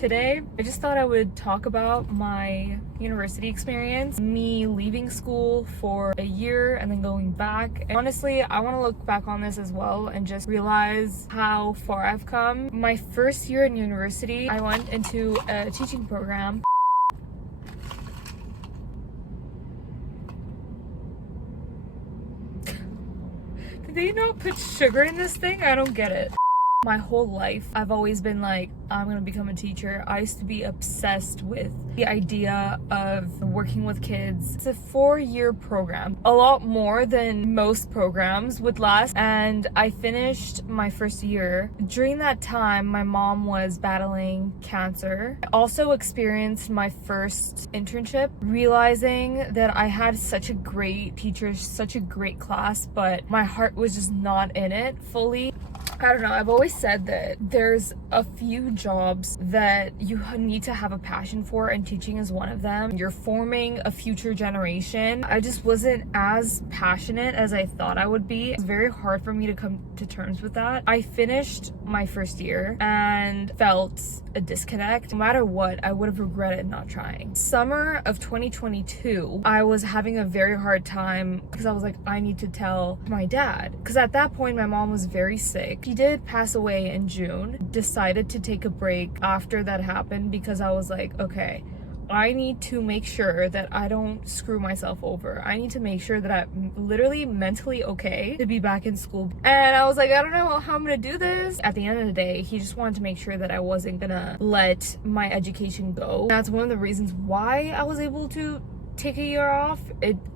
Today, I just thought I would talk about my university experience, me leaving school for a year and then going back. And honestly, I want to look back on this as well and just realize how far I've come. My first year in university, I went into a teaching program. Did they not put sugar in this thing? I don't get it. My whole life, I've always been like, I'm gonna become a teacher. I used to be obsessed with the idea of working with kids. It's a 4-year program, a lot more than most programs would last. And I finished my first year. During that time, my mom was battling cancer. I also experienced my first internship, realizing that I had such a great teacher, such a great class, but my heart was just not in it fully. I don't know, I've always said that there's a few jobs that you need to have a passion for, and teaching is one of them. You're forming a future generation. I just wasn't as passionate as I thought I would be. It was very hard for me to come to terms with that. I finished my first year and felt a disconnect. No matter what, I would have regretted not trying. Summer of 2022, I was having a very hard time because I was like, I need to tell my dad. Because at that point, my mom was very sick. She did pass away in June. Decided to take a break after that happened because I was like, okay, I need to make sure that I don't screw myself over. I need to make sure that I'm literally mentally okay to be back in school. And I was like, I don't know how I'm gonna do this. At the end of the day, he just wanted to make sure that I wasn't gonna let my education go. That's one of the reasons why I was able to take a year off.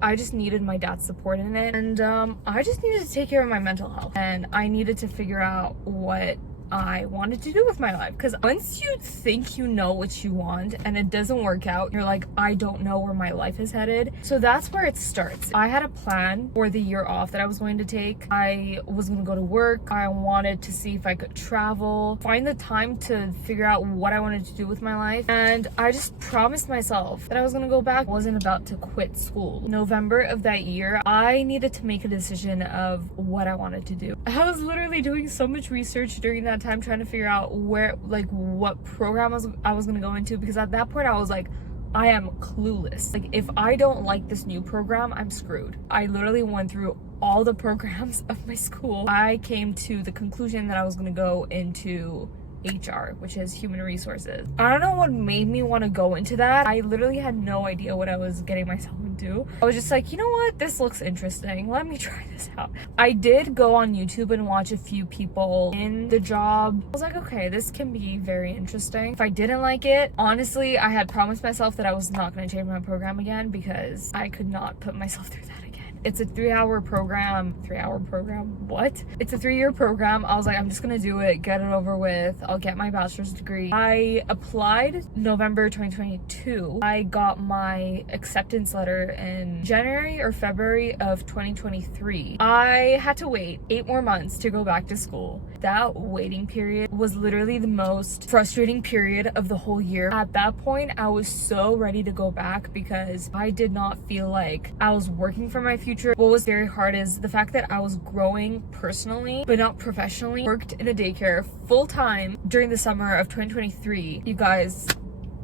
I just needed my dad's support in it, and I just needed to take care of my mental health, and I needed to figure out what I wanted to do with my life. Because once you think you know what you want and it doesn't work out, you're like, I don't know where my life is headed. So that's where it starts. I had a plan for the year off that I was going to take. I was going to go to work. I wanted to see if I could travel, find the time to figure out what I wanted to do with my life. And I just promised myself that I was going to go back. I wasn't about to quit school. November of that year, I needed to make a decision of what I wanted to do. I was literally doing so much research during that time, trying to figure out what program I was gonna go into, because at that point I was like, I am clueless. Like, if I don't like this new program, I'm screwed. I literally went through all the programs of my school. I came to the conclusion that I was gonna go into HR, which is human resources. I don't know what made me want to go into that. I literally had no idea what I was getting myself into. I was just like, you know what? This looks interesting. Let me try this out. I did go on YouTube and watch a few people in the job. I was like, okay, this can be very interesting. If I didn't like it, honestly, I had promised myself that I was not going to change my program again because I could not put myself through that again. It's a 3-hour program. 3-hour program? What? It's a 3-year program. I was like, I'm just gonna do it, get it over with. I'll get my bachelor's degree. I applied November 2022. I got my acceptance letter in January or February of 2023. I had to wait 8 more months to go back to school. That waiting period was literally the most frustrating period of the whole year. At that point, I was so ready to go back because I did not feel like I was working for my future. What was very hard is the fact that I was growing personally, but not professionally. Worked in a daycare full-time during the summer of 2023. You guys,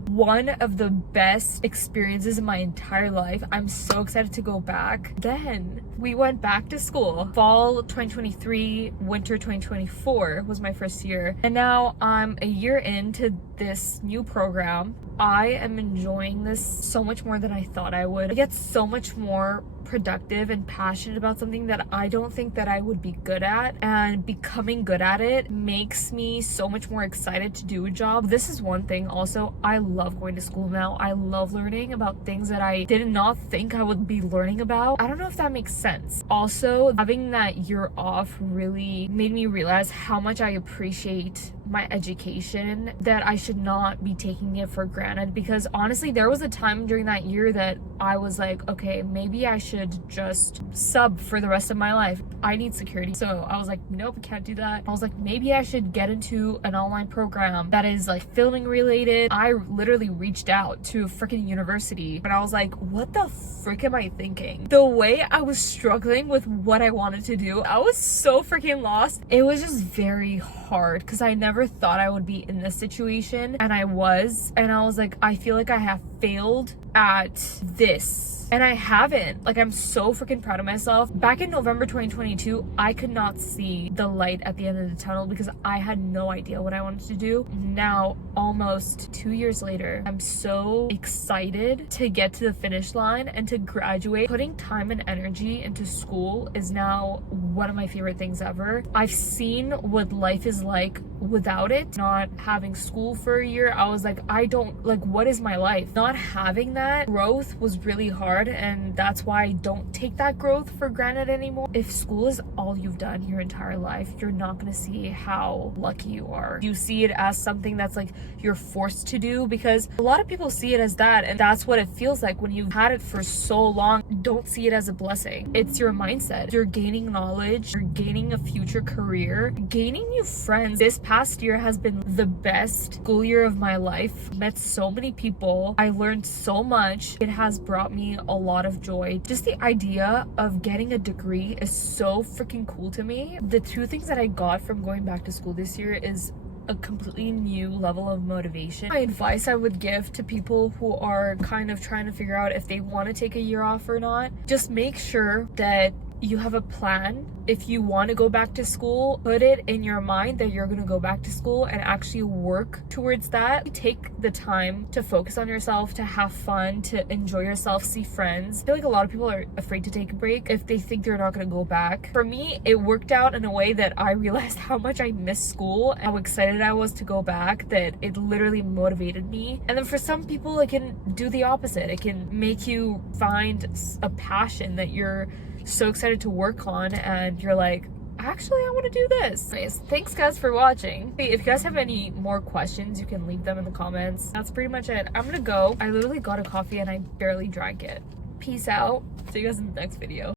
one of the best experiences in my entire life. I'm so excited to go back. Then we went back to school. Fall 2023, winter 2024 was my first year. And now I'm a year into this new program. I am enjoying this so much more than I thought I would. I get so much more productive and passionate about something that I don't think that I would be good at, and becoming good at it makes me so much more excited to do a job. This is one thing also, I love going to school now. I love learning about things that I did not think I would be learning about. I don't know if that makes sense. Also, having that year off really made me realize how much I appreciate my education, that I should not be taking it for granted, because honestly there was a time during that year that I was like, okay, maybe I should just sub for the rest of my life. I need security. So I was like, nope, can't do that. I was like, maybe I should get into an online program that is like filming related. I literally reached out to a freaking university and I was like, what the frick am I thinking? The way I was struggling with what I wanted to do, I was so freaking lost. It was just very hard because I never never thought I would be in this situation, and I was. And I was like, I feel like I have failed at this. And I haven't. Like, I'm so freaking proud of myself. Back in November 2022, I could not see the light at the end of the tunnel because I had no idea what I wanted to do. Now, almost 2 years later, I'm so excited to get to the finish line and to graduate. Putting time and energy into school is now one of my favorite things ever. I've seen what life is like without it. Not having school for a year, I was like, what is my life? Not having that growth was really hard, and that's why I don't take that growth for granted anymore. If school is all you've done your entire life, you're not gonna see how lucky you are. You see it as something that's like you're forced to do, because a lot of people see it as that, and that's what it feels like when you've had it for so long. Don't see it as a blessing. It's your mindset. You're gaining knowledge, you're gaining a future career, gaining new friends. This past year has been the best school year of my life. Met so many people. I learned so much. It has brought me a lot of joy. Just the idea of getting a degree is so freaking cool to me. The two things that I got from going back to school this year is a completely new level of motivation. My advice I would give to people who are kind of trying to figure out if they want to take a year off or not, just make sure that you have a plan. If you want to go back to school, put it in your mind that you're going to go back to school and actually work towards that. Take the time to focus on yourself, to have fun, to enjoy yourself, see friends. I feel like a lot of people are afraid to take a break if they think they're not going to go back. For me, it worked out in a way that I realized how much I missed school, how excited I was to go back, that it literally motivated me. And then for some people, it can do the opposite. It can make you find a passion that you're so excited to work on, and you're like, actually, I want to do this. Anyways, thanks guys for watching. Hey, if you guys have any more questions, you can leave them in the comments. That's pretty much it. I'm gonna go. I literally got a coffee and I barely drank it. Peace out. See you guys in the next video.